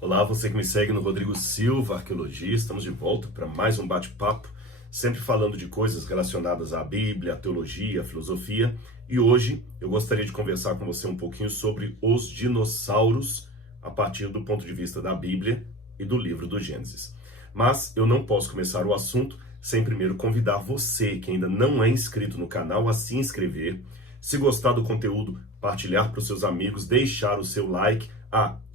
Olá, você que me segue no Rodrigo Silva, Arqueologia. Estamos de volta para mais um bate-papo, sempre falando de coisas relacionadas à Bíblia, à teologia, à filosofia. E hoje eu gostaria de conversar com você um pouquinho sobre os dinossauros a partir do ponto de vista da Bíblia e do livro do Gênesis. Mas eu não posso começar o assunto sem primeiro convidar você, que ainda não é inscrito no canal, a se inscrever. Se gostar do conteúdo, partilhar para os seus amigos, deixar o seu like.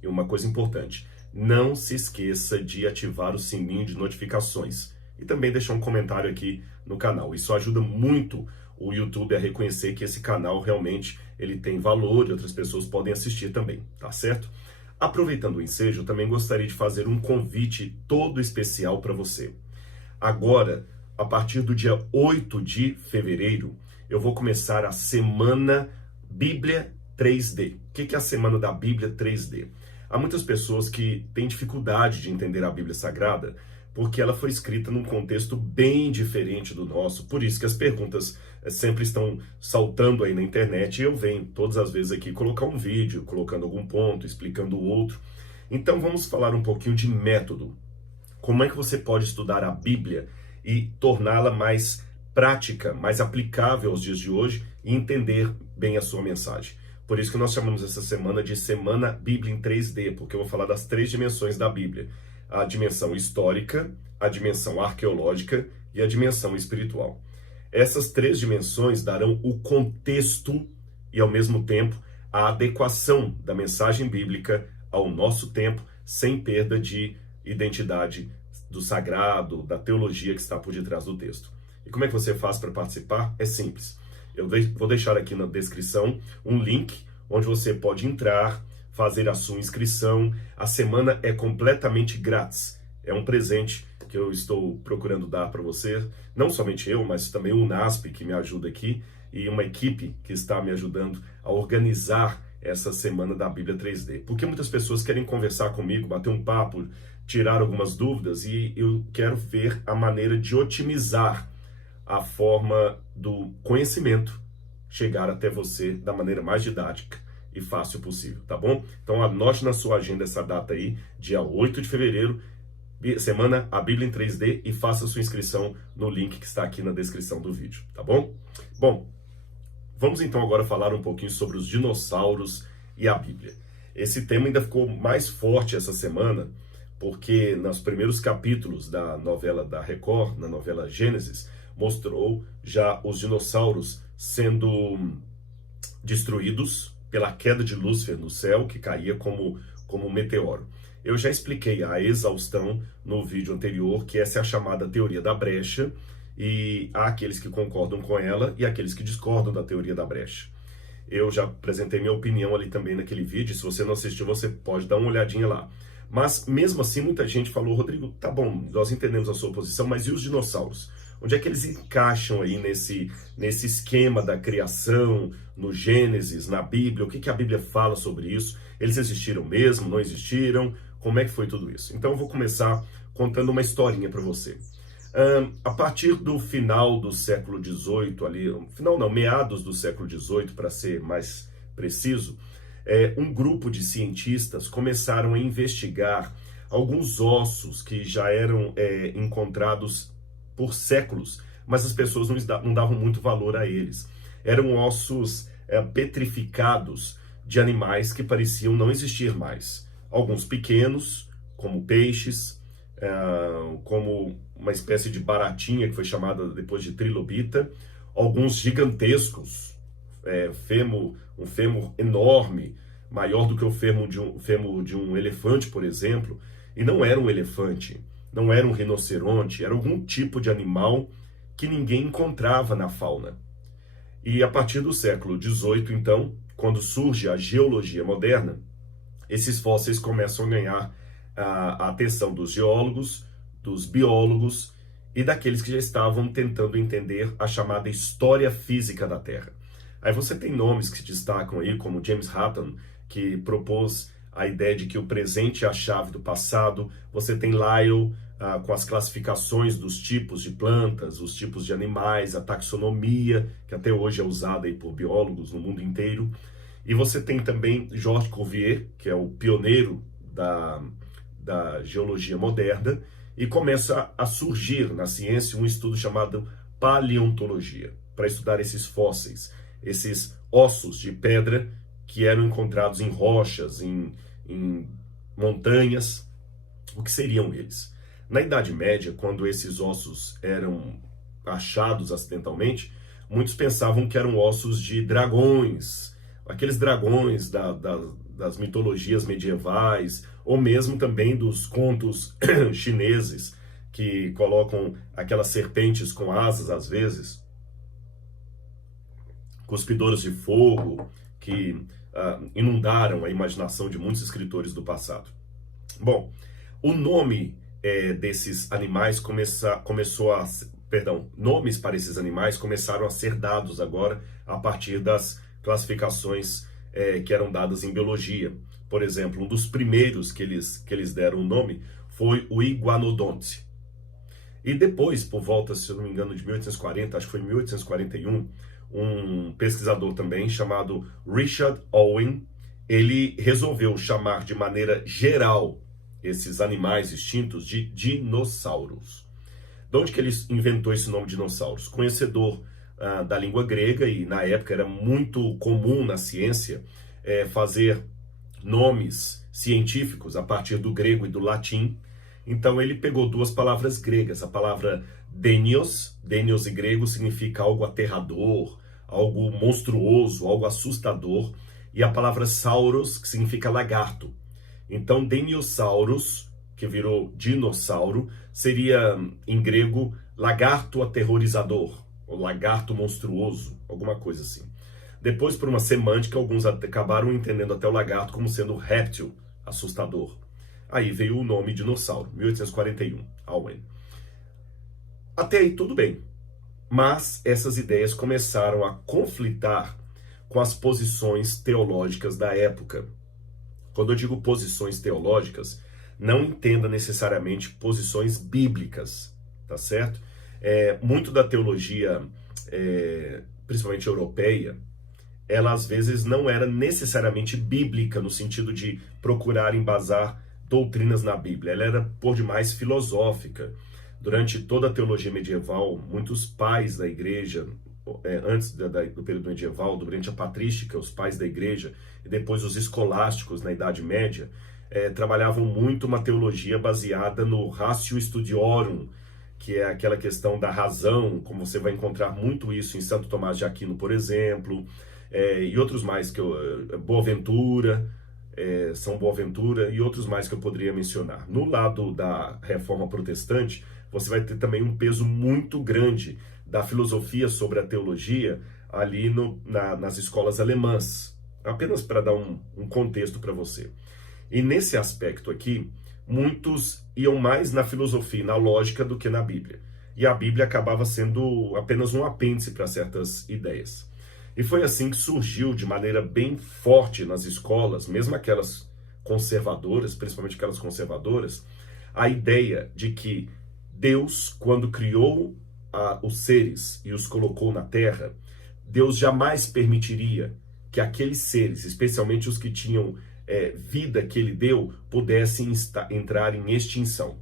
E uma coisa importante, não se esqueça de ativar o sininho de notificações e também deixar um comentário aqui no canal. Isso ajuda muito o YouTube a reconhecer que esse canal realmente ele tem valor e outras pessoas podem assistir também, tá certo? Aproveitando o ensejo, eu também gostaria de fazer um convite todo especial para você. Agora, a partir do dia 8 de fevereiro, eu vou começar a Semana Bíblia 3D. O que é a Semana da Bíblia 3D? Há muitas pessoas que têm dificuldade de entender a Bíblia Sagrada porque ela foi escrita num contexto bem diferente do nosso. Por isso que as perguntas sempre estão saltando aí na internet e eu venho todas as vezes aqui colocar um vídeo, colocando algum ponto, explicando o outro. Então vamos falar um pouquinho de método. Como é que você pode estudar a Bíblia e torná-la mais prática, mais aplicável aos dias de hoje e entender bem a sua mensagem? Por isso que nós chamamos essa semana de Semana Bíblia em 3D, porque eu vou falar das três dimensões da Bíblia. A dimensão histórica, a dimensão arqueológica e a dimensão espiritual. Essas três dimensões darão o contexto e, ao mesmo tempo, a adequação da mensagem bíblica ao nosso tempo, sem perda de identidade do sagrado, da teologia que está por detrás do texto. E como é que você faz para participar? É simples. Eu vou deixar aqui na descrição um link onde você pode entrar, fazer a sua inscrição. A semana é completamente grátis. É um presente que eu estou procurando dar para você. Não somente eu, mas também o NASP, que me ajuda aqui, e uma equipe que está me ajudando a organizar essa Semana da Bíblia 3D. Porque muitas pessoas querem conversar comigo, bater um papo, tirar algumas dúvidas, e eu quero ver a maneira de otimizar a forma do conhecimento chegar até você da maneira mais didática e fácil possível, tá bom? Então anote na sua agenda essa data aí, dia 8 de fevereiro, Semana a Bíblia em 3D, e faça sua inscrição no link que está aqui na descrição do vídeo, tá bom? Bom, vamos então agora falar um pouquinho sobre os dinossauros e a Bíblia. Esse tema ainda ficou mais forte essa semana, porque nos primeiros capítulos da novela da Record, na novela Gênesis, mostrou já os dinossauros sendo destruídos pela queda de Lúcifer no céu, que caía como um meteoro. Eu já expliquei a exaustão no vídeo anterior, que essa é a chamada teoria da brecha, e há aqueles que concordam com ela e aqueles que discordam da teoria da brecha. Eu já apresentei minha opinião ali também naquele vídeo, se você não assistiu, você pode dar uma olhadinha lá. Mas mesmo assim, muita gente falou: Rodrigo, tá bom, nós entendemos a sua posição, mas e os dinossauros? Onde é que eles encaixam aí nesse esquema da criação, no Gênesis, na Bíblia? O que a Bíblia fala sobre isso? Eles existiram mesmo? Não existiram? Como é que foi tudo isso? Então eu vou começar contando uma historinha para você. A partir do final do século XVIII, meados do século XVIII, para ser mais preciso, um grupo de cientistas começaram a investigar alguns ossos que já eram encontrados por séculos, mas as pessoas não davam muito valor a eles. Eram ossos petrificados de animais que pareciam não existir mais. Alguns pequenos, como peixes, como uma espécie de baratinha que foi chamada depois de trilobita, alguns gigantescos, um fêmur enorme, maior do que o fêmur de um elefante, por exemplo, e não era um elefante, não era um rinoceronte, era algum tipo de animal que ninguém encontrava na fauna. E a partir do século XVIII, então, quando surge a geologia moderna, esses fósseis começam a ganhar a atenção dos geólogos, dos biólogos e daqueles que já estavam tentando entender a chamada história física da Terra. Aí você tem nomes que se destacam aí, como James Hutton, que propôs a ideia de que o presente é a chave do passado. Você tem Lyell, com as classificações dos tipos de plantas, os tipos de animais, a taxonomia, que até hoje é usada aí por biólogos no mundo inteiro. E você tem também Georges Cuvier, que é o pioneiro da geologia moderna e começa a surgir na ciência um estudo chamado paleontologia, para estudar esses fósseis, esses ossos de pedra que eram encontrados em rochas, em montanhas. O que seriam eles? Na Idade Média, quando esses ossos eram achados acidentalmente, muitos pensavam que eram ossos de dragões, aqueles dragões das mitologias medievais, ou mesmo também dos contos chineses, que colocam aquelas serpentes com asas, às vezes, cuspidoras de fogo, que inundaram a imaginação de muitos escritores do passado. Bom, o nome desses animais nomes para esses animais começaram a ser dados agora a partir das classificações que eram dadas em biologia. Por exemplo, um dos primeiros que eles deram o nome foi o iguanodonte. E depois, por volta, se eu não me engano, de 1840, acho que foi em 1841, um pesquisador também chamado Richard Owen, ele resolveu chamar de maneira geral esses animais extintos de dinossauros. De onde que ele inventou esse nome dinossauros? Conhecedor da língua grega, e na época era muito comum na ciência fazer nomes científicos a partir do grego e do latim. Então ele pegou duas palavras gregas, a palavra denios em grego significa algo aterrador, algo monstruoso, algo assustador, e a palavra sauros, que significa lagarto. Então Deniosaurus, que virou dinossauro, seria em grego lagarto aterrorizador, ou lagarto monstruoso, alguma coisa assim. Depois, por uma semântica, alguns acabaram entendendo até o lagarto como sendo réptil, assustador. Aí veio o nome dinossauro, 1841, Owen. Até aí tudo bem, mas essas ideias começaram a conflitar com as posições teológicas da época. Quando eu digo posições teológicas, não entenda necessariamente posições bíblicas, tá certo? Muito da teologia, principalmente europeia, ela às vezes não era necessariamente bíblica no sentido de procurar embasar doutrinas na Bíblia. Ela era por demais filosófica. Durante toda a teologia medieval, muitos pais da igreja, antes do período medieval, durante a patrística, os pais da igreja, e depois os escolásticos na Idade Média, trabalhavam muito uma teologia baseada no ratio studiorum, que é aquela questão da razão, como você vai encontrar muito isso em Santo Tomás de Aquino, por exemplo, e outros mais, Boaventura, São Boaventura e outros mais que eu poderia mencionar. No lado da Reforma Protestante, você vai ter também um peso muito grande da filosofia sobre a teologia ali nas escolas alemãs, apenas para dar um contexto para você. E nesse aspecto aqui, muitos iam mais na filosofia e na lógica do que na Bíblia. E a Bíblia acabava sendo apenas um apêndice para certas ideias. E foi assim que surgiu de maneira bem forte nas escolas, mesmo aquelas conservadoras, principalmente aquelas conservadoras, a ideia de que Deus, quando criou os seres e os colocou na terra, Deus jamais permitiria que aqueles seres, especialmente os que tinham vida que ele deu, pudessem entrar em extinção.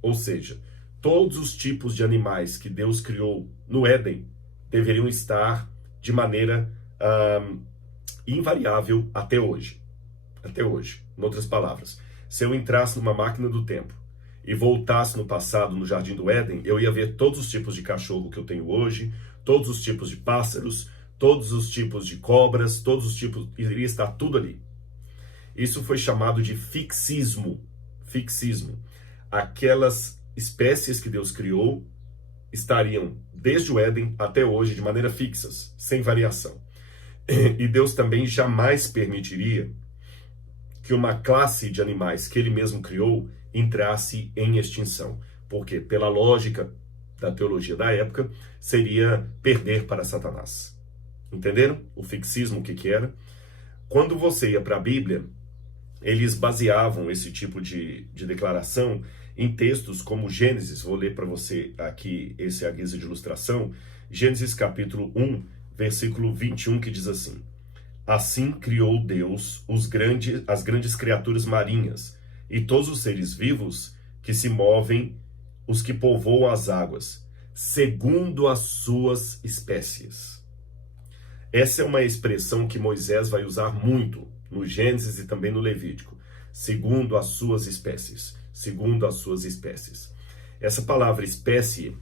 Ou seja, todos os tipos de animais que Deus criou no Éden deveriam estar de maneira invariável até hoje. Até hoje. Em outras palavras, se eu entrasse numa máquina do tempo e voltasse no passado, no Jardim do Éden, eu ia ver todos os tipos de cachorro que eu tenho hoje, todos os tipos de pássaros, todos os tipos de cobras, todos os tipos, iria estar tudo ali. Isso foi chamado de fixismo. Fixismo. Aquelas espécies que Deus criou estariam desde o Éden até hoje de maneira fixas, sem variação. E Deus também jamais permitiria que uma classe de animais que ele mesmo criou entrasse em extinção. Porque, pela lógica da teologia da época, seria perder para Satanás. Entenderam o fixismo, o que era? Quando você ia para a Bíblia, eles baseavam esse tipo de declaração em textos como Gênesis. Vou ler para você aqui, esse é a guisa de ilustração. Gênesis capítulo 1, versículo 21, que diz assim: Assim criou Deus as grandes criaturas marinhas e todos os seres vivos que se movem, os que povoam as águas, segundo as suas espécies. Essa é uma expressão que Moisés vai usar muito no Gênesis e também no Levítico. Segundo as suas espécies. Segundo as suas espécies. Essa palavra espécie,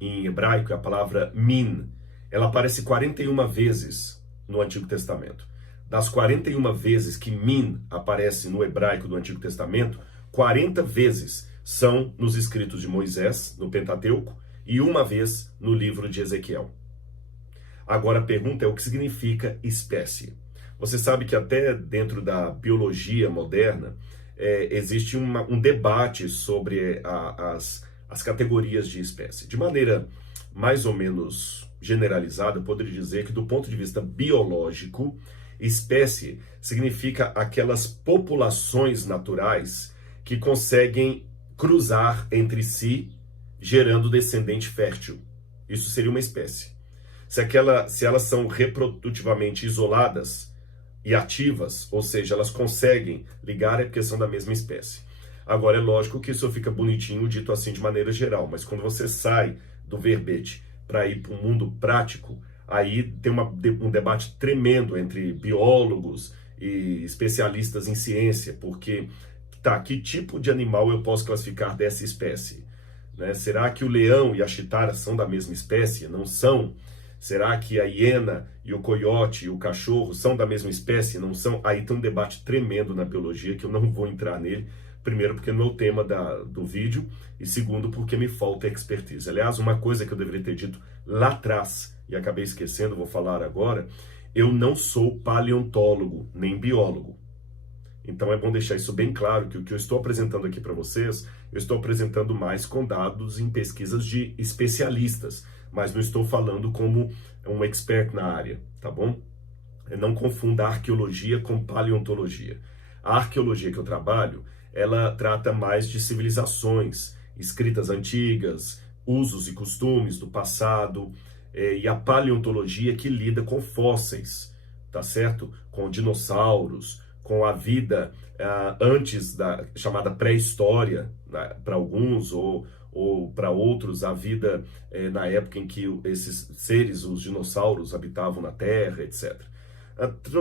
em hebraico, é a palavra min. Ela aparece 41 vezes no Antigo Testamento. Das 41 vezes que min aparece no hebraico do Antigo Testamento, 40 vezes são nos escritos de Moisés, no Pentateuco, e uma vez no livro de Ezequiel. Agora a pergunta é o que significa espécie. Você sabe que até dentro da biologia moderna existe um debate sobre as categorias de espécie. De maneira mais ou menos generalizada, eu poderia dizer que do ponto de vista biológico, espécie significa aquelas populações naturais que conseguem cruzar entre si, gerando descendente fértil. Isso seria uma espécie. Se elas são reprodutivamente isoladas e ativas, ou seja, elas conseguem ligar, é porque são da mesma espécie. Agora, é lógico que isso fica bonitinho, dito assim de maneira geral, mas quando você sai do verbete para ir para um mundo prático, aí tem um debate tremendo entre biólogos e especialistas em ciência, porque, que tipo de animal eu posso classificar dessa espécie? Né? Será que o leão e a chitara são da mesma espécie? Não são? Será que a hiena e o coiote e o cachorro são da mesma espécie? Não são? Aí tem um debate tremendo na biologia que eu não vou entrar nele. Primeiro, porque não é o tema do vídeo. E segundo, porque me falta expertise. Aliás, uma coisa que eu deveria ter dito lá atrás e acabei esquecendo, vou falar agora. Eu não sou paleontólogo, nem biólogo. Então é bom deixar isso bem claro, que o que eu estou apresentando aqui para vocês, eu estou apresentando mais com dados em pesquisas de especialistas, mas não estou falando como um expert na área, tá bom? Não confunda arqueologia com paleontologia. A arqueologia que eu trabalho, ela trata mais de civilizações, escritas antigas, usos e costumes do passado, e a paleontologia que lida com fósseis, tá certo? Com dinossauros, com a vida antes da chamada pré-história, né, para alguns, ou para outros, a vida na época em que esses seres, os dinossauros, habitavam na Terra, etc.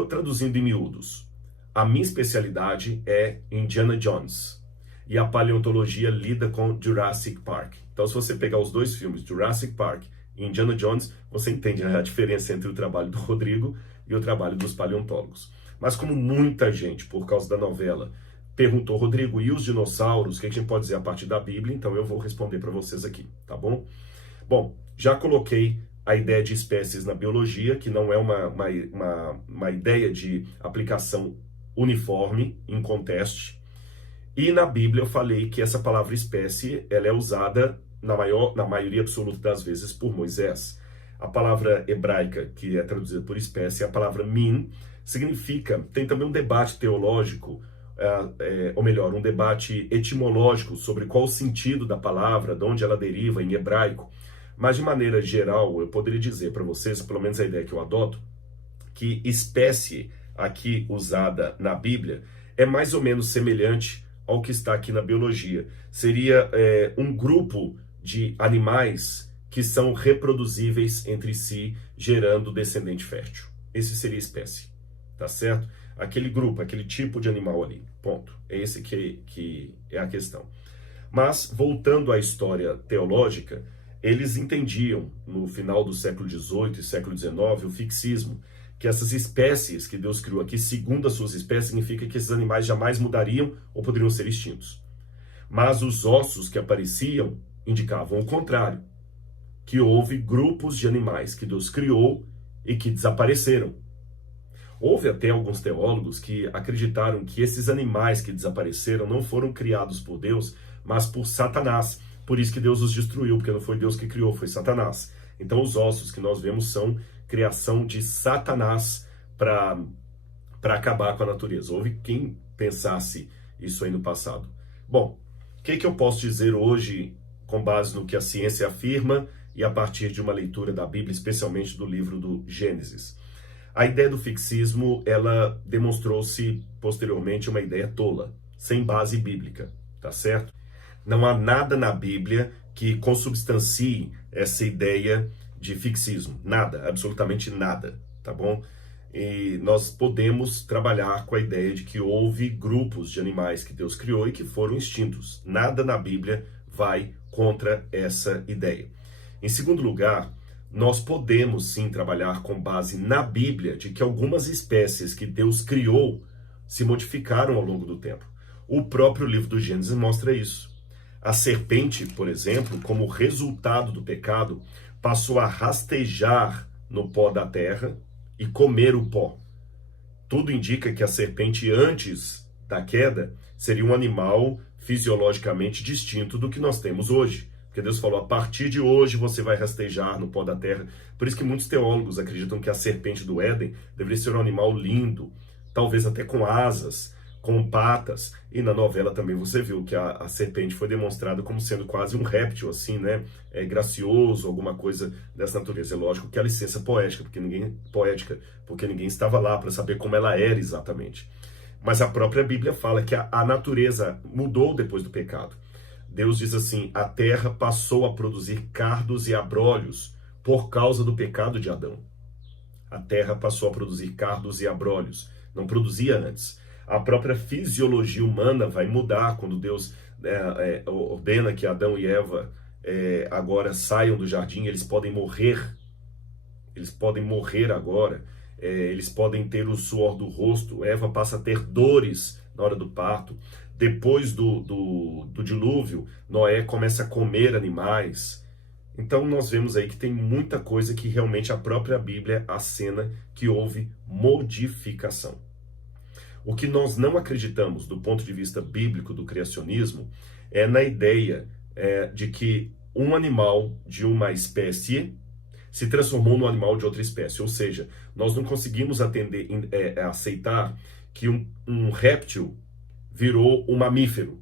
Traduzindo em miúdos, a minha especialidade é Indiana Jones, e a paleontologia lida com Jurassic Park. Então, se você pegar os dois filmes, Jurassic Park e Indiana Jones, você entende a diferença entre o trabalho do Rodrigo e o trabalho dos paleontólogos. Mas como muita gente, por causa da novela, perguntou, Rodrigo, e os dinossauros, o que a gente pode dizer a partir da Bíblia? Então eu vou responder para vocês aqui, tá bom? Bom, já coloquei a ideia de espécies na biologia, que não é uma ideia de aplicação uniforme, em conteste. E na Bíblia eu falei que essa palavra espécie, ela é usada na maioria absoluta das vezes por Moisés. A palavra hebraica, que é traduzida por espécie, é a palavra min, significa, tem também um debate teológico, ou melhor, um debate etimológico sobre qual o sentido da palavra, de onde ela deriva em hebraico. Mas de maneira geral, eu poderia dizer para vocês, pelo menos a ideia que eu adoto, que espécie aqui usada na Bíblia é mais ou menos semelhante ao que está aqui na biologia. Seria um grupo de animais que são reproduzíveis entre si, gerando descendente fértil. Esse seria espécie. Tá certo? Aquele grupo, aquele tipo de animal ali, ponto. É esse que é a questão. Mas, voltando à história teológica, eles entendiam, no final do século XVIII e século XIX, o fixismo, que essas espécies que Deus criou aqui, segundo as suas espécies, significa que esses animais jamais mudariam ou poderiam ser extintos. Mas os ossos que apareciam indicavam o contrário, que houve grupos de animais que Deus criou e que desapareceram. Houve até alguns teólogos que acreditaram que esses animais que desapareceram não foram criados por Deus, mas por Satanás. Por isso que Deus os destruiu, porque não foi Deus que criou, foi Satanás. Então os ossos que nós vemos são criação de Satanás para acabar com a natureza. Houve quem pensasse isso aí no passado. Bom, o que eu posso dizer hoje com base no que a ciência afirma e a partir de uma leitura da Bíblia, especialmente do livro do Gênesis? A ideia do fixismo, ela demonstrou-se posteriormente uma ideia tola. sem base bíblica, tá certo? Não há nada na Bíblia que consubstancie essa ideia de fixismo. Nada, absolutamente nada, tá bom? E nós podemos trabalhar com a ideia de que houve grupos de animais que Deus criou e que foram extintos. Nada na Bíblia vai contra essa ideia. Em segundo lugar, nós podemos sim trabalhar com base na Bíblia de que algumas espécies que Deus criou se modificaram ao longo do tempo. O próprio livro do Gênesis mostra isso. A serpente, por exemplo, como resultado do pecado, passou a rastejar no pó da terra e comer o pó. Tudo indica que a serpente, antes da queda, seria um animal fisiologicamente distinto do que nós temos hoje. Porque Deus falou, a partir de hoje você vai rastejar no pó da terra. Por isso que muitos teólogos acreditam que a serpente do Éden deveria ser um animal lindo, talvez até com asas, com patas. E na novela também você viu que a serpente foi demonstrada como sendo quase um réptil, assim, né? Gracioso, alguma coisa dessa natureza. É lógico que há licença poética, porque ninguém estava lá para saber como ela era exatamente. Mas a própria Bíblia fala que a natureza mudou depois do pecado. Deus diz assim, a terra passou a produzir cardos e abrolhos por causa do pecado de Adão. A terra passou a produzir cardos e abrolhos, não produzia antes. A própria fisiologia humana vai mudar quando Deus ordena que Adão e Eva agora saiam do jardim, eles podem morrer agora, eles podem ter o suor do rosto, Eva passa a ter dores na hora do parto. Depois do dilúvio, Noé começa a comer animais. Então nós vemos aí que tem muita coisa que realmente a própria Bíblia acena que houve modificação. O que nós não acreditamos do ponto de vista bíblico do criacionismo é na ideia de que um animal de uma espécie se transformou num animal de outra espécie. Ou seja, nós não conseguimos aceitar que um réptil virou um mamífero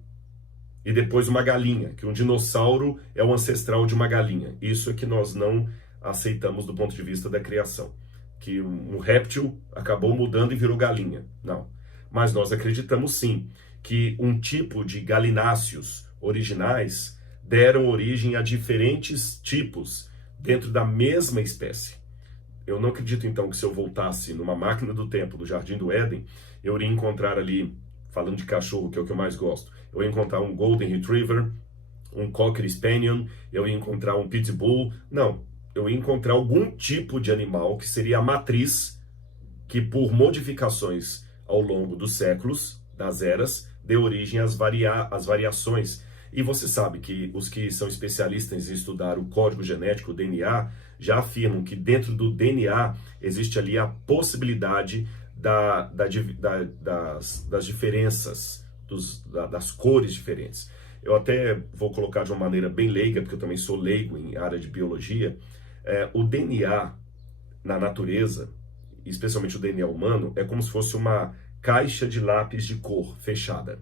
e depois uma galinha, que um dinossauro é o ancestral de uma galinha. Isso é que nós não aceitamos do ponto de vista da criação. Que um réptil acabou mudando e virou galinha. Não. Mas nós acreditamos sim que um tipo de galináceos originais deram origem a diferentes tipos dentro da mesma espécie. Eu não acredito então que se eu voltasse numa máquina do tempo do Jardim do Éden, eu iria encontrar ali, falando de cachorro, que é o que eu mais gosto, eu ia encontrar um Golden Retriever, um Cocker Spaniel, eu ia encontrar um Pitbull. Não, eu ia encontrar algum tipo de animal que seria a matriz que por modificações ao longo dos séculos, das eras, deu origem às variações. E você sabe que os que são especialistas em estudar o código genético, o DNA, já afirmam que dentro do DNA existe ali a possibilidade das diferenças, das cores diferentes. Eu até vou colocar de uma maneira bem leiga, porque eu também sou leigo em área de biologia. O DNA na natureza, especialmente o DNA humano, é como se fosse uma caixa de lápis de cor fechada.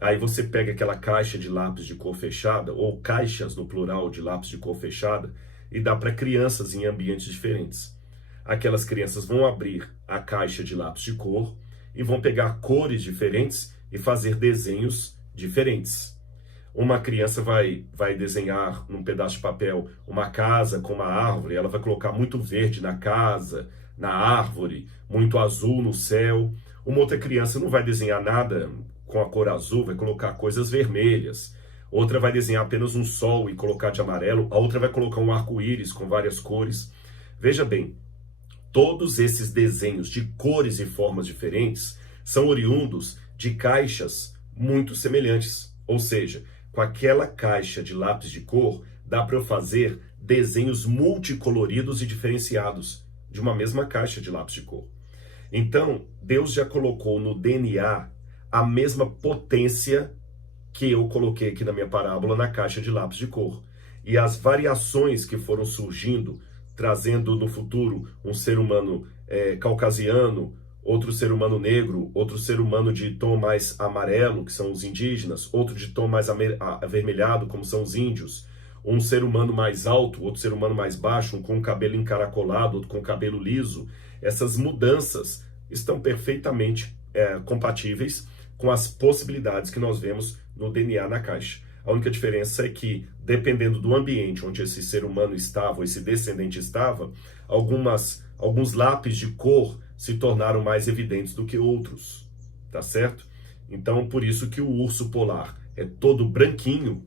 Aí você pega aquela caixa de lápis de cor fechada, ou caixas no plural de lápis de cor fechada, e dá para crianças em ambientes diferentes. Aquelas crianças vão abrir a caixa de lápis de cor e vão pegar cores diferentes e fazer desenhos diferentes. Uma criança vai desenhar num pedaço de papel uma casa com uma árvore, ela vai colocar muito verde na casa, na árvore, muito azul no céu. Uma outra criança não vai desenhar nada com a cor azul, vai colocar coisas vermelhas. Outra vai desenhar apenas um sol e colocar de amarelo. A outra vai colocar um arco-íris com várias cores. Veja bem, todos esses desenhos de cores e formas diferentes são oriundos de caixas muito semelhantes. Ou seja, com aquela caixa de lápis de cor, dá para eu fazer desenhos multicoloridos e diferenciados de uma mesma caixa de lápis de cor. Então, Deus já colocou no DNA a mesma potência que eu coloquei aqui na minha parábola na caixa de lápis de cor. E as variações que foram surgindo, trazendo no futuro um ser humano caucasiano, outro ser humano negro, outro ser humano de tom mais amarelo, que são os indígenas, outro de tom mais avermelhado, como são os índios, um ser humano mais alto, outro ser humano mais baixo, um com o cabelo encaracolado, outro com o cabelo liso. Essas mudanças estão perfeitamente compatíveis com as possibilidades que nós vemos no DNA na caixa. A única diferença é que, dependendo do ambiente onde esse ser humano estava, ou esse descendente estava, alguns lápis de cor se tornaram mais evidentes do que outros, tá certo? Então, por isso que o urso polar é todo branquinho,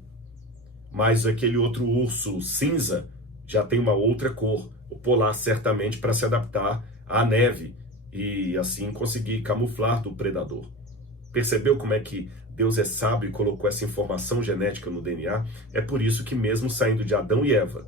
mas aquele outro urso cinza já tem uma outra cor. O polar, certamente, para se adaptar à neve e assim conseguir camuflar do predador. Percebeu como é que Deus é sábio e colocou essa informação genética no DNA? É por isso que, mesmo saindo de Adão e Eva,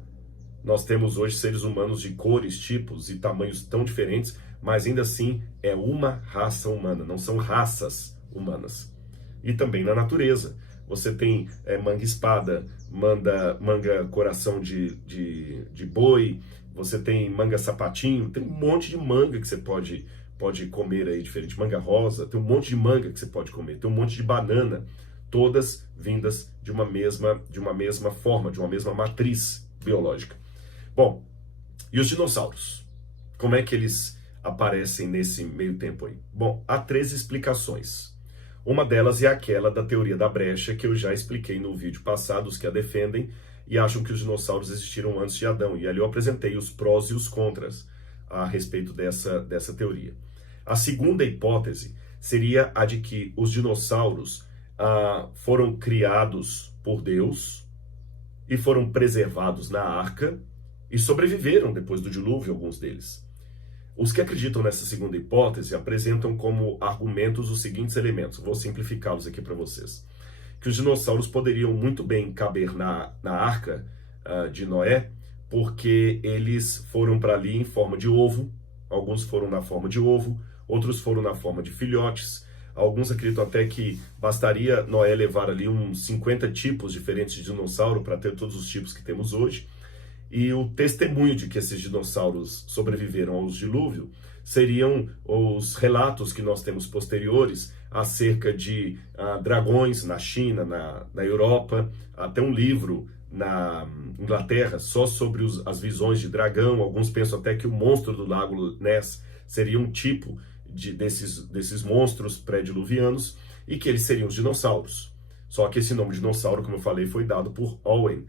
nós temos hoje seres humanos de cores, tipos e tamanhos tão diferentes, mas ainda assim é uma raça humana, não são raças humanas. E também na natureza. Você tem manga-espada, manga coração de boi, você tem manga-sapatinho, tem um monte de manga que você pode comer aí diferente. Manga rosa, tem um monte de manga que você pode comer, tem um monte de banana, todas vindas de uma mesma forma, de uma mesma matriz biológica. Bom, e os dinossauros? Como é que eles aparecem nesse meio tempo aí? Bom, há 3 explicações. Uma delas é aquela da teoria da brecha, que eu já expliquei no vídeo passado, os que a defendem e acham que os dinossauros existiram antes de Adão. E ali eu apresentei os prós e os contras a respeito dessa teoria. A segunda hipótese seria a de que os dinossauros foram criados por Deus e foram preservados na arca e sobreviveram depois do dilúvio, alguns deles. Os que acreditam nessa segunda hipótese apresentam como argumentos os seguintes elementos. Vou simplificá-los aqui para vocês. Que os dinossauros poderiam muito bem caber na arca de Noé, porque eles foram para ali em forma de ovo. Alguns foram na forma de ovo, outros foram na forma de filhotes. Alguns acreditam até que bastaria Noé levar ali uns 50 tipos diferentes de dinossauro para ter todos os tipos que temos hoje. E o testemunho de que esses dinossauros sobreviveram aos dilúvios seriam os relatos que nós temos posteriores acerca de dragões na China, na Europa, até um livro na Inglaterra só sobre as visões de dragão. Alguns pensam até que o monstro do lago Ness seria um tipo desses monstros pré-diluvianos e que eles seriam os dinossauros. Só que esse nome dinossauro, como eu falei, foi dado por Owen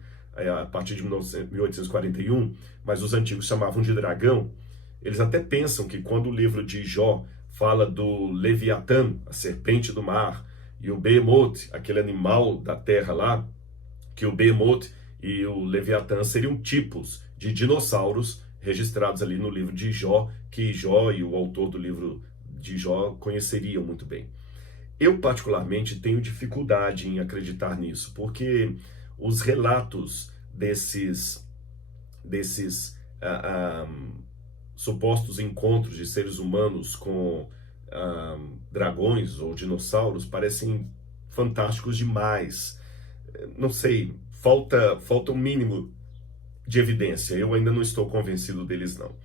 a partir de 1841, mas os antigos chamavam de dragão. Eles até pensam que quando o livro de Jó fala do Leviatã, a serpente do mar, e o Behemoth, aquele animal da terra lá, que o Behemoth e o Leviatã seriam tipos de dinossauros registrados ali no livro de Jó, que Jó e o autor do livro de Jó conheceriam muito bem. Eu, particularmente, tenho dificuldade em acreditar nisso, porque os relatos desses supostos encontros de seres humanos com dragões ou dinossauros parecem fantásticos demais. Não sei, falta um mínimo de evidência. Eu ainda não estou convencido deles, não.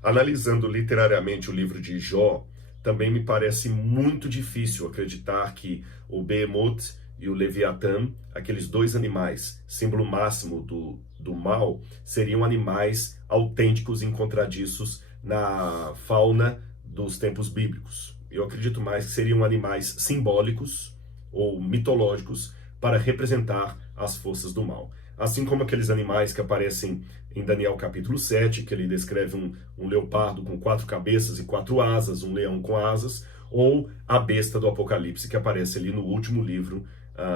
Analisando literariamente o livro de Jó, também me parece muito difícil acreditar que o Behemoth e o Leviatã, aqueles 2 animais, símbolo máximo do mal, seriam animais autênticos e encontradiços na fauna dos tempos bíblicos. Eu acredito mais que seriam animais simbólicos ou mitológicos para representar as forças do mal. Assim como aqueles animais que aparecem em Daniel capítulo 7, que ele descreve um leopardo com 4 cabeças e 4 asas, um leão com asas, ou a besta do Apocalipse, que aparece ali no último livro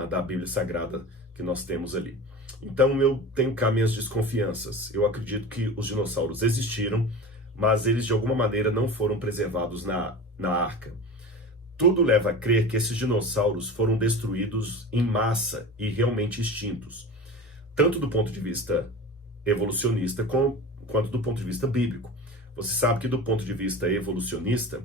da Bíblia Sagrada que nós temos ali. Então eu tenho cá minhas desconfianças. Eu acredito que os dinossauros existiram, mas eles de alguma maneira não foram preservados na arca. Tudo leva a crer que esses dinossauros foram destruídos em massa e realmente extintos, tanto do ponto de vista evolucionista quanto do ponto de vista bíblico. Você sabe que do ponto de vista evolucionista,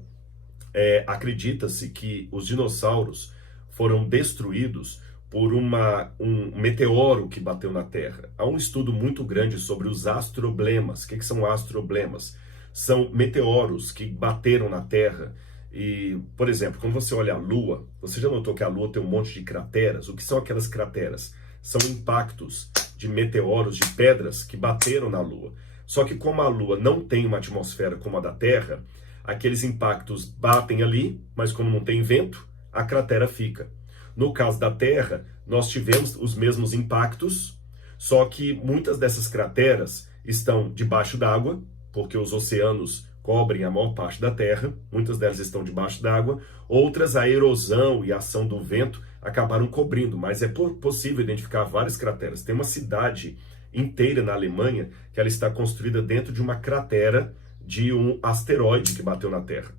acredita-se que os dinossauros foram destruídos por um meteoro que bateu na Terra. Há um estudo muito grande sobre os astroblemas. O que são astroblemas? São meteoros que bateram na Terra. E, por exemplo, quando você olha a Lua, você já notou que a Lua tem um monte de crateras? O que são aquelas crateras? São impactos de meteoros, de pedras que bateram na Lua. Só que como a Lua não tem uma atmosfera como a da Terra, aqueles impactos batem ali, mas como não tem vento, a cratera fica. No caso da Terra, nós tivemos os mesmos impactos, só que muitas dessas crateras estão debaixo d'água, porque os oceanos cobrem a maior parte da Terra, muitas delas estão debaixo d'água, outras a erosão e a ação do vento acabaram cobrindo, mas é possível identificar várias crateras. Tem uma cidade inteira na Alemanha que ela está construída dentro de uma cratera de um asteroide que bateu na Terra.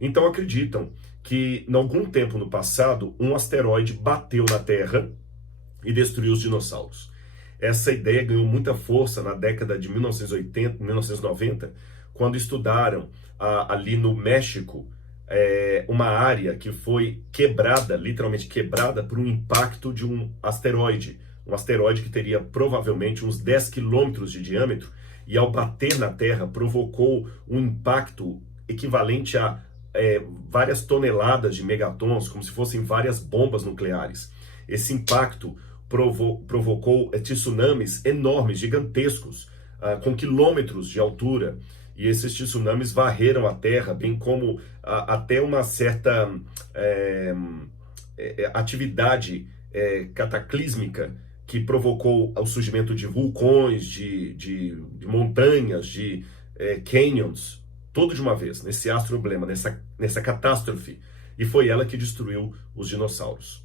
Então acreditam que, em algum tempo no passado, um asteroide bateu na Terra e destruiu os dinossauros. Essa ideia ganhou muita força na década de 1980, 1990, quando estudaram ali no México uma área que foi quebrada, literalmente quebrada, por um impacto de um asteroide que teria provavelmente uns 10 quilômetros de diâmetro, e ao bater na Terra provocou um impacto equivalente a várias toneladas de megatons, como se fossem várias bombas nucleares. Esse impacto provocou tsunamis enormes, gigantescos, com quilômetros de altura, e esses tsunamis varreram a Terra, bem como até uma certa atividade cataclísmica que provocou o surgimento de vulcões, de montanhas, de canyons, tudo de uma vez, nesse astroblema, nessa catástrofe, e foi ela que destruiu os dinossauros.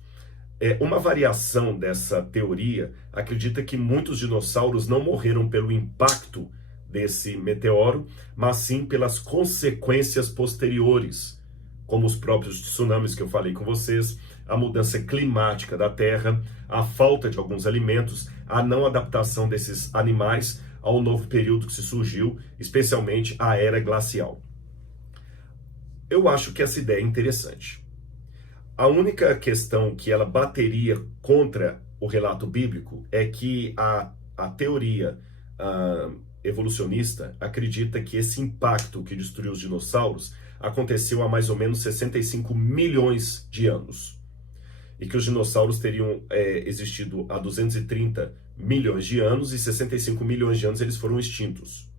Uma variação dessa teoria acredita que muitos dinossauros não morreram pelo impacto desse meteoro, mas sim pelas consequências posteriores, como os próprios tsunamis que eu falei com vocês, a mudança climática da Terra, a falta de alguns alimentos, a não adaptação desses animais ao novo período que se surgiu, especialmente a era glacial. Eu acho que essa ideia é interessante. A única questão que ela bateria contra o relato bíblico é que a teoria evolucionista acredita que esse impacto que destruiu os dinossauros aconteceu há mais ou menos 65 milhões de anos. E que os dinossauros teriam existido há 230 milhões de anos, e 65 milhões de anos eles foram extintos.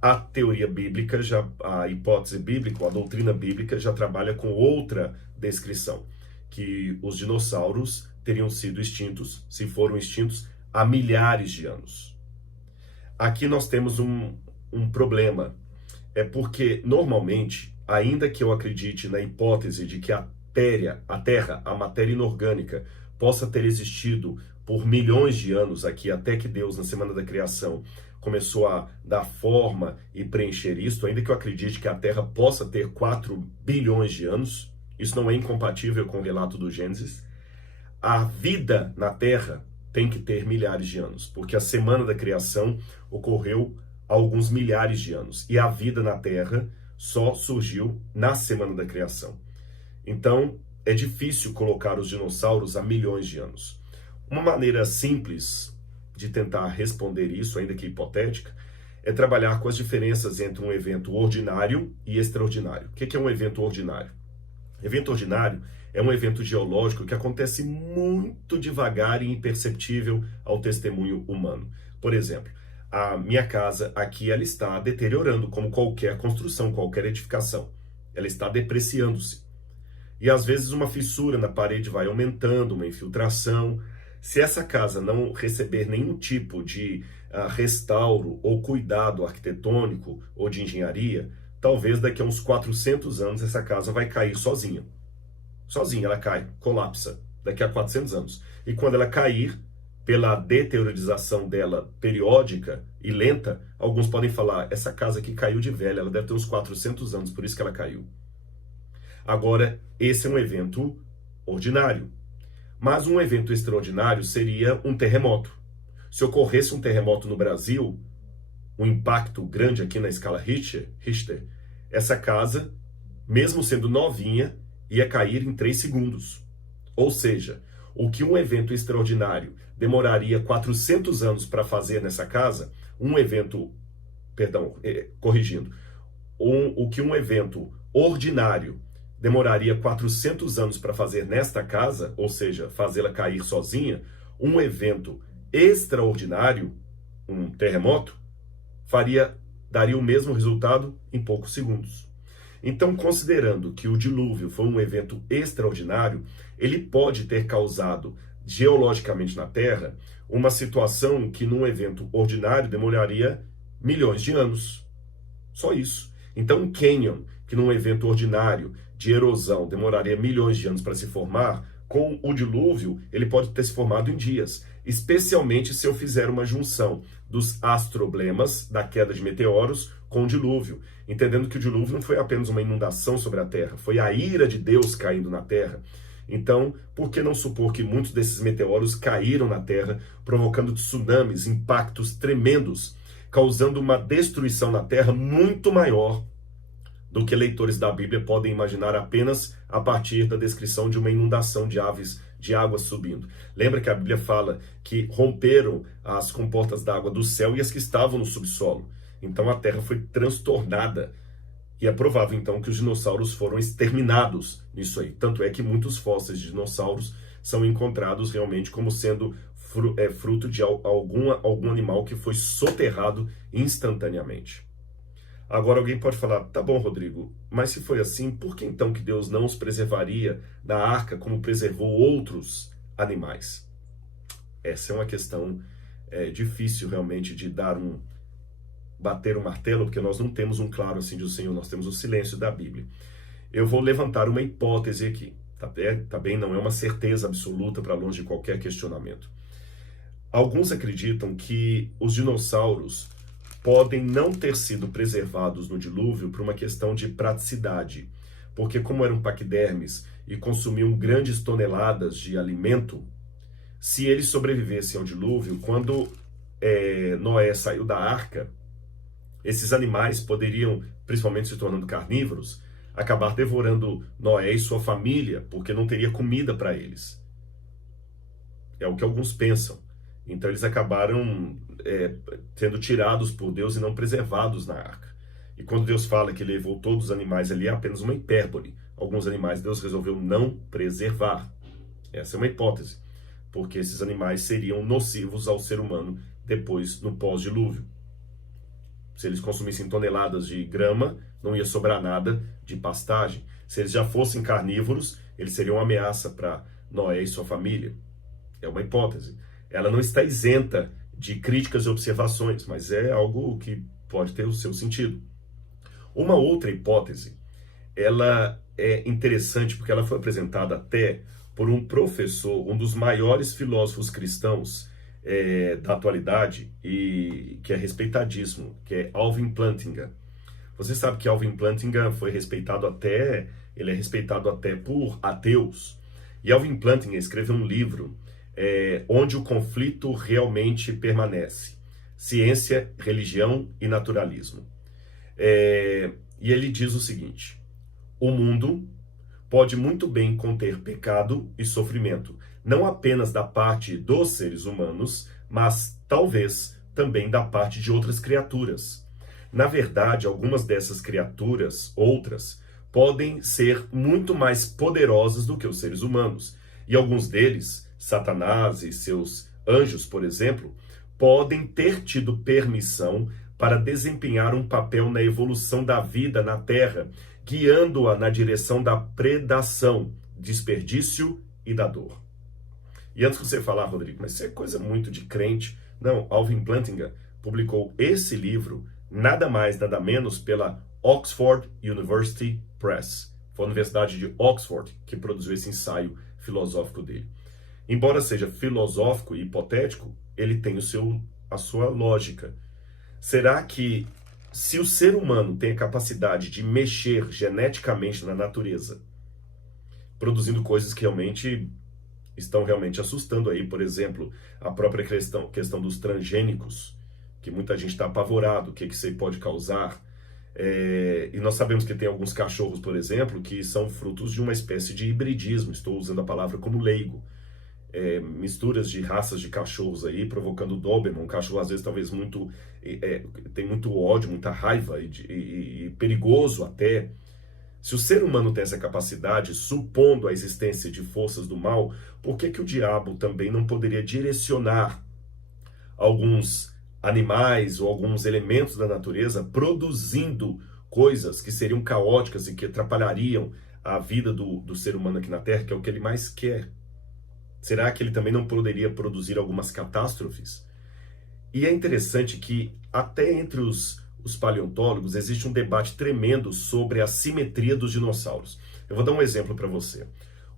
A teoria bíblica, a hipótese bíblica, a doutrina bíblica já trabalha com outra descrição, que os dinossauros teriam sido extintos, se foram extintos, há milhares de anos. Aqui nós temos um problema, porque normalmente, ainda que eu acredite na hipótese de que a Terra, a matéria inorgânica, possa ter existido por milhões de anos aqui, até que Deus, na semana da criação, começou a dar forma e preencher isto, ainda que eu acredite que a Terra possa ter 4 bilhões de anos, isso não é incompatível com o relato do Gênesis, a vida na Terra tem que ter milhares de anos, porque a semana da criação ocorreu há alguns milhares de anos, e a vida na Terra só surgiu na semana da criação. Então, é difícil colocar os dinossauros há milhões de anos. Uma maneira simples de tentar responder isso, ainda que hipotética, é trabalhar com as diferenças entre um evento ordinário e extraordinário. O que é um evento ordinário? Evento ordinário é um evento geológico que acontece muito devagar e imperceptível ao testemunho humano. Por exemplo, a minha casa aqui, ela está deteriorando, como qualquer construção, qualquer edificação. Ela está depreciando-se. E às vezes uma fissura na parede vai aumentando, uma infiltração. Se essa casa não receber nenhum tipo de restauro ou cuidado arquitetônico ou de engenharia, talvez daqui a uns 400 anos essa casa vai cair sozinha. Sozinha ela cai, colapsa, daqui a 400 anos. E quando ela cair, pela deteriorização dela periódica e lenta, alguns podem falar, essa casa aqui caiu de velha, ela deve ter uns 400 anos, por isso que ela caiu. Agora, esse é um evento ordinário. Mas um evento extraordinário seria um terremoto. Se ocorresse um terremoto no Brasil, um impacto grande aqui na escala Richter, essa casa, mesmo sendo novinha, ia cair em 3 segundos. Ou seja, o que um evento extraordinário demoraria 400 anos para fazer nessa casa, o que um evento ordinário demoraria 400 anos para fazer nesta casa, ou seja, fazê-la cair sozinha, um evento extraordinário, um terremoto, daria o mesmo resultado em poucos segundos. Então, considerando que o dilúvio foi um evento extraordinário, ele pode ter causado geologicamente na Terra uma situação que num evento ordinário demoraria milhões de anos. Só isso. Então, um cânion, que num evento ordinário de erosão demoraria milhões de anos para se formar, com o dilúvio, ele pode ter se formado em dias, especialmente se eu fizer uma junção dos astroblemas, da queda de meteoros, com o dilúvio, entendendo que o dilúvio não foi apenas uma inundação sobre a Terra, foi a ira de Deus caindo na Terra. Então, por que não supor que muitos desses meteoros caíram na Terra, provocando tsunamis, impactos tremendos, causando uma destruição na Terra muito maior do que leitores da Bíblia podem imaginar apenas a partir da descrição de uma inundação de aves de água subindo. Lembra que a Bíblia fala que romperam as comportas d'água do céu e as que estavam no subsolo. Então a terra foi transtornada. E é provável então que os dinossauros foram exterminados nisso aí. Tanto é que muitos fósseis de dinossauros são encontrados realmente como sendo fruto de algum animal que foi soterrado instantaneamente. Agora alguém pode falar, tá bom, Rodrigo, mas se foi assim, por que então que Deus não os preservaria da arca como preservou outros animais? Essa é uma questão difícil realmente de bater um martelo, porque nós não temos um claro assim do Senhor, nós temos o silêncio da Bíblia. Eu vou levantar uma hipótese aqui, tá bem? Não é uma certeza absoluta para longe de qualquer questionamento. Alguns acreditam que os dinossauros podem não ter sido preservados no dilúvio por uma questão de praticidade, porque como eram paquidermes e consumiam grandes toneladas de alimento, se eles sobrevivessem ao dilúvio, quando Noé saiu da arca, esses animais poderiam, principalmente se tornando carnívoros, acabar devorando Noé e sua família, porque não teria comida para eles. É o que alguns pensam. Então eles acabaram sendo tirados por Deus e não preservados na arca. E quando Deus fala que ele levou todos os animais ali, é apenas uma hipérbole. Alguns animais Deus resolveu não preservar. Essa é uma hipótese, porque esses animais seriam nocivos ao ser humano depois no pós-dilúvio. Se eles consumissem toneladas de grama, não ia sobrar nada de pastagem. Se eles já fossem carnívoros, eles seriam uma ameaça para Noé e sua família. É uma hipótese. Ela não está isenta de críticas e observações, mas é algo que pode ter o seu sentido. Uma outra hipótese, ela é interessante porque ela foi apresentada até por um professor, um dos maiores filósofos cristãos da atualidade, e que é respeitadíssimo, que é Alvin Plantinga. Você sabe que Alvin Plantinga foi respeitado ele é respeitado até por ateus. E Alvin Plantinga escreveu um livro onde o conflito realmente permanece: ciência, religião e naturalismo. E ele diz o seguinte: o mundo pode muito bem conter pecado e sofrimento, não apenas da parte dos seres humanos, mas talvez também da parte de outras criaturas. Na verdade, algumas dessas criaturas, outras, podem ser muito mais poderosas do que os seres humanos. E alguns deles, Satanás e seus anjos, por exemplo, podem ter tido permissão para desempenhar um papel na evolução da vida na Terra, guiando-a na direção da predação, desperdício e da dor. E antes que você falar, Rodrigo, mas isso é coisa muito de crente. Não, Alvin Plantinga publicou esse livro, nada mais, nada menos, pela Oxford University Press. Foi a Universidade de Oxford que produziu esse ensaio filosófico dele. Embora seja filosófico e hipotético, ele tem a sua lógica. Será que, se o ser humano tem a capacidade de mexer geneticamente na natureza, produzindo coisas que realmente estão realmente assustando aí, por exemplo, a própria questão dos transgênicos, que muita gente está apavorado, o que isso aí pode causar. E nós sabemos que tem alguns cachorros, por exemplo, que são frutos de uma espécie de hibridismo, estou usando a palavra como leigo. Misturas de raças de cachorros aí, provocando Doberman, um cachorro às vezes talvez tem muito ódio, muita raiva e perigoso até. Se o ser humano tem essa capacidade, supondo a existência de forças do mal, por que o diabo também não poderia direcionar alguns animais ou alguns elementos da natureza produzindo coisas que seriam caóticas e que atrapalhariam a vida do ser humano aqui na Terra, que é o que ele mais quer? Será que ele também não poderia produzir algumas catástrofes? E é interessante que até entre os paleontólogos existe um debate tremendo sobre a simetria dos dinossauros. Eu vou dar um exemplo para você.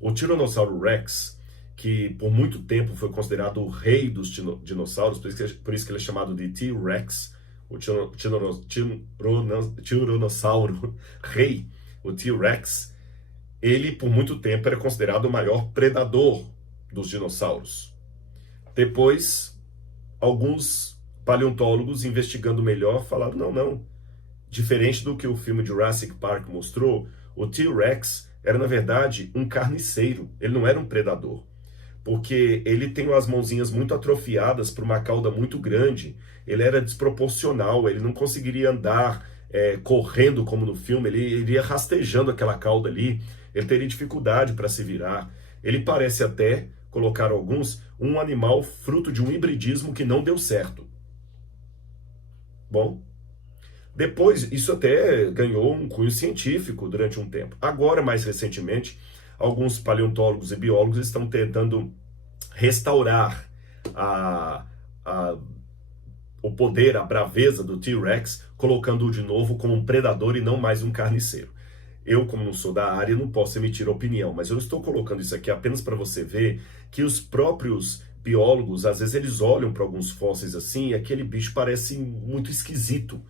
O Tiranossauro Rex, que por muito tempo foi considerado o rei dos dinossauros, por isso que ele é chamado de T-Rex, o Tiranossauro rei, o T-Rex, ele por muito tempo era considerado o maior predador dos dinossauros. Depois, alguns paleontólogos investigando melhor falaram, não. Diferente do que o filme Jurassic Park mostrou, o T-Rex era, na verdade, um carniceiro. Ele não era um predador. Porque ele tem as mãozinhas muito atrofiadas por uma cauda muito grande. Ele era desproporcional, ele não conseguiria andar correndo como no filme, ele iria rastejando aquela cauda ali, ele teria dificuldade para se virar. Ele parece até, colocaram alguns, um animal fruto de um hibridismo que não deu certo. Bom, depois isso até ganhou um cunho científico durante um tempo. Agora, mais recentemente, alguns paleontólogos e biólogos estão tentando restaurar o poder, a braveza do T-Rex, colocando-o de novo como um predador e não mais um carniceiro. Eu, como não sou da área, não posso emitir opinião, mas eu estou colocando isso aqui apenas para você ver que os próprios biólogos, às vezes eles olham para alguns fósseis assim e aquele bicho parece muito esquisito.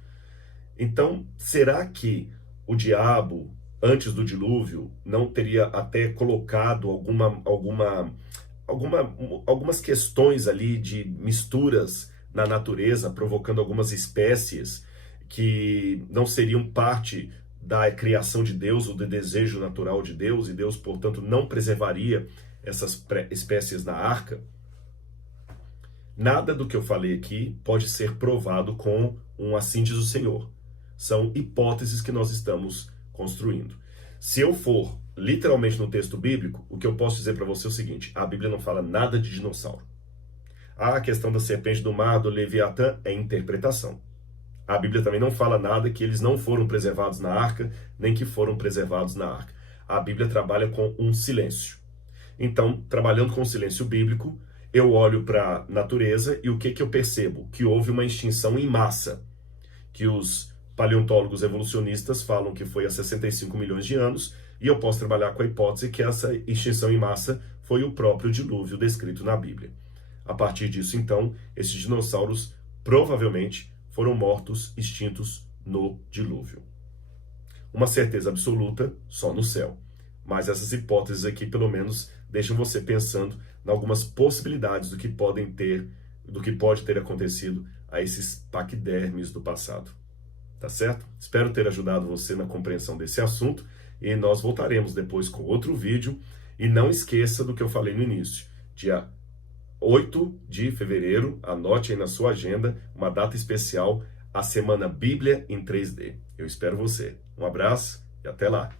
Então, será que o diabo, antes do dilúvio, não teria até colocado algumas questões ali de misturas na natureza, provocando algumas espécies que não seriam parte da criação de Deus ou do desejo natural de Deus, e Deus, portanto, não preservaria essas espécies na arca? Nada do que eu falei aqui pode ser provado com um assim diz o Senhor. São hipóteses que nós estamos construindo. Se eu for literalmente no texto bíblico, o que eu posso dizer para você é o seguinte: a Bíblia não fala nada de dinossauro. A questão da serpente do mar, do Leviatã, é interpretação. A Bíblia também não fala nada que eles não foram preservados na arca, nem que foram preservados na arca. A Bíblia trabalha com um silêncio. Então, trabalhando com o silêncio bíblico, eu olho para a natureza e o que eu percebo? Que houve uma extinção em massa, que os paleontólogos evolucionistas falam que foi há 65 milhões de anos, e eu posso trabalhar com a hipótese que essa extinção em massa foi o próprio dilúvio descrito na Bíblia. A partir disso, então, esses dinossauros provavelmente foram mortos, extintos no dilúvio. Uma certeza absoluta só no céu. Mas essas hipóteses aqui, pelo menos, deixam você pensando em algumas possibilidades do que pode ter acontecido a esses paquidermes do passado. Tá certo? Espero ter ajudado você na compreensão desse assunto e nós voltaremos depois com outro vídeo. E não esqueça do que eu falei no início. Dia 8 de fevereiro, anote aí na sua agenda, uma data especial, a Semana Bíblia em 3D. Eu espero você. Um abraço e até lá!